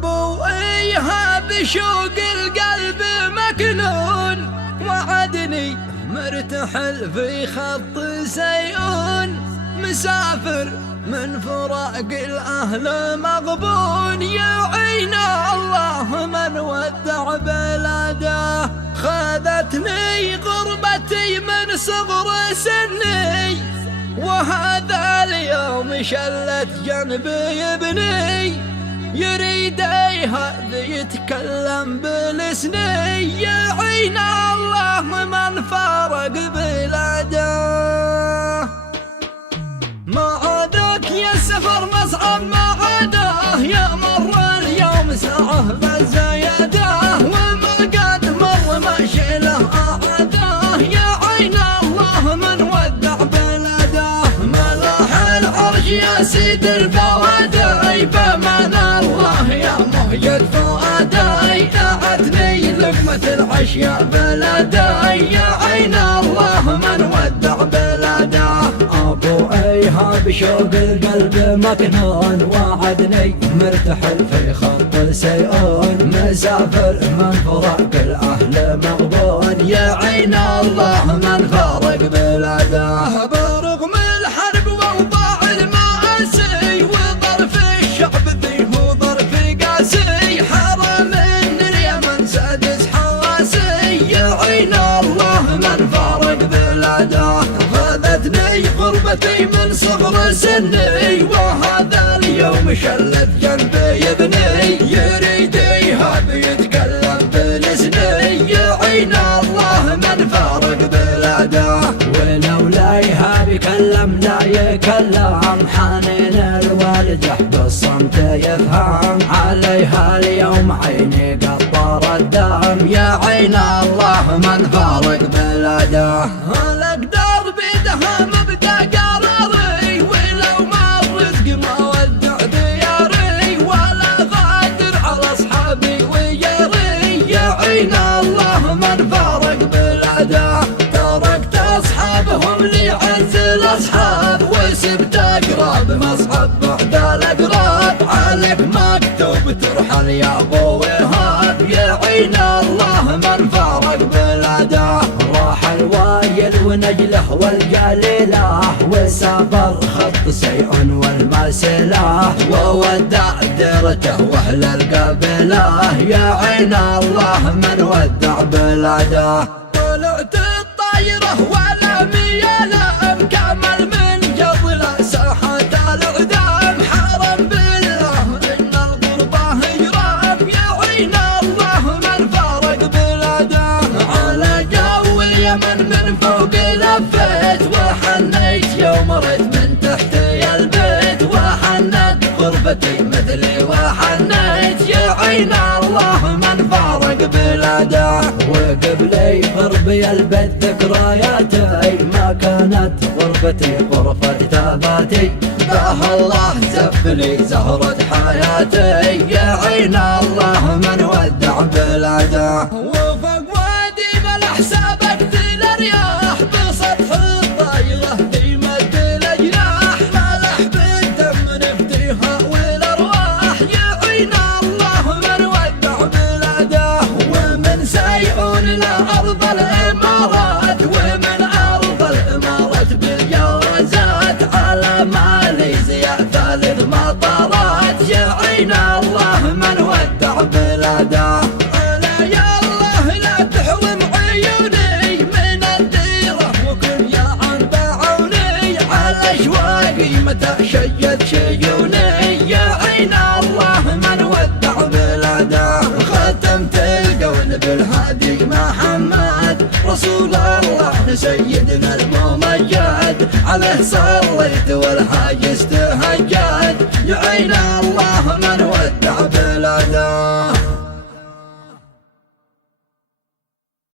ابو ايهاب شوق القلب مكنون، وعدني مرتحل في خط سيئون، مسافر من فراق الاهل مغبون. يعين الله من ودع بلاده، خذتني غربتي من صغر سني، وهذا اليوم شلت جنبي ابني، يريد ايهاب يتكلم بلسني. يعين الله من فارق بلاده، ما عادك يا سفر مصعب ما عاده، يا مر اليوم ساعه بالزياده، وما قد مر ما شيله اعاده. يا عين الله من ودع بلاده، ملاح العرش يا سيد البوادي، بمن الله يا مهجد فؤادي، دعتني لقمة العش يا بلادي. يا عين الله من ودع بلاده، ابو ايهاب شوق القلب مكنون، وعدني مرتحل في خط سيئون، مسافر من فراق الاهل مغبون. يا عين الله من فارق بلاده، برغم الحرب واوضاع المآسي، وظرف الشعب فيه ظرف قاسي، حرم اليمن سادس حواسي. يا عين الله من فارق بلاده، خذتني غربتي من صغر سني، وهذا اليوم شلت جنبي ابني، يريد ايهاب يتكلم بلسني. يا عين الله من فارق بلاده، ولولا ايهاب يكلم لا يكلم، حنين الوالده بالصمت يفهم، عليها اليوم عيني قطر الدم. يا عين الله من فارق بلاده، الاقدار بيدها مبدا قراري، ولو ما الرزق ما ودع دياري، ولا غادر على اصحابي وياري. يا عين الله من فارق بلاده، تركت اصحابهم لعز الاصحاب، وسبت اقراب مصحب بعد الاقراب، عليك مكتوب ترحل يا ابو ايهاب. يا عين الله من فارق بلاده، راح الوايل ونجله والجليله، وسافر خط سيء والمرسله، وودع ديرته واهل القبيله. يا عين الله من ودع بلاده، طلعت الطايره ولا مياله، مكمل من قبل ساحه الاعدام، حرم بالله ان الغربه هجرام. يا عين الله من فارق بلاده، على جو اليمن من فوق لفيت، وحنيت يوم ريت من تحتي البيت، وحنت غربتي مثلي وحنيت. يا عين الله من فارق بلاده، وقبلي غربي البيت ذكرياتي، ما كانت غربتي غرفة ثباتي، بها الله زف لي زهرة حياتي. يا عين الله من ودع بلاده، وفوق وادي بالاحساب اقتل الرياح، بسطح الطايره يمد الجناح، ملح بالدم نفديها والارواح. يا عين الله من ودع بلاده، ومن سيئون لارض الامارات، ومن ارض الامارات بالجوازات، على ماليزيا 3 مطارات. يا عين الله من ودع بلاده، انا يا الله لا تحرم عيوني من الديره، وكن يا عن بعوني، على اشواقي متى شيت شيوني. يا عين الله من ودع بلاده، ختمت القول بالهادي محمد، رسول الله سيدنا الممجد، عليه صليت والحمد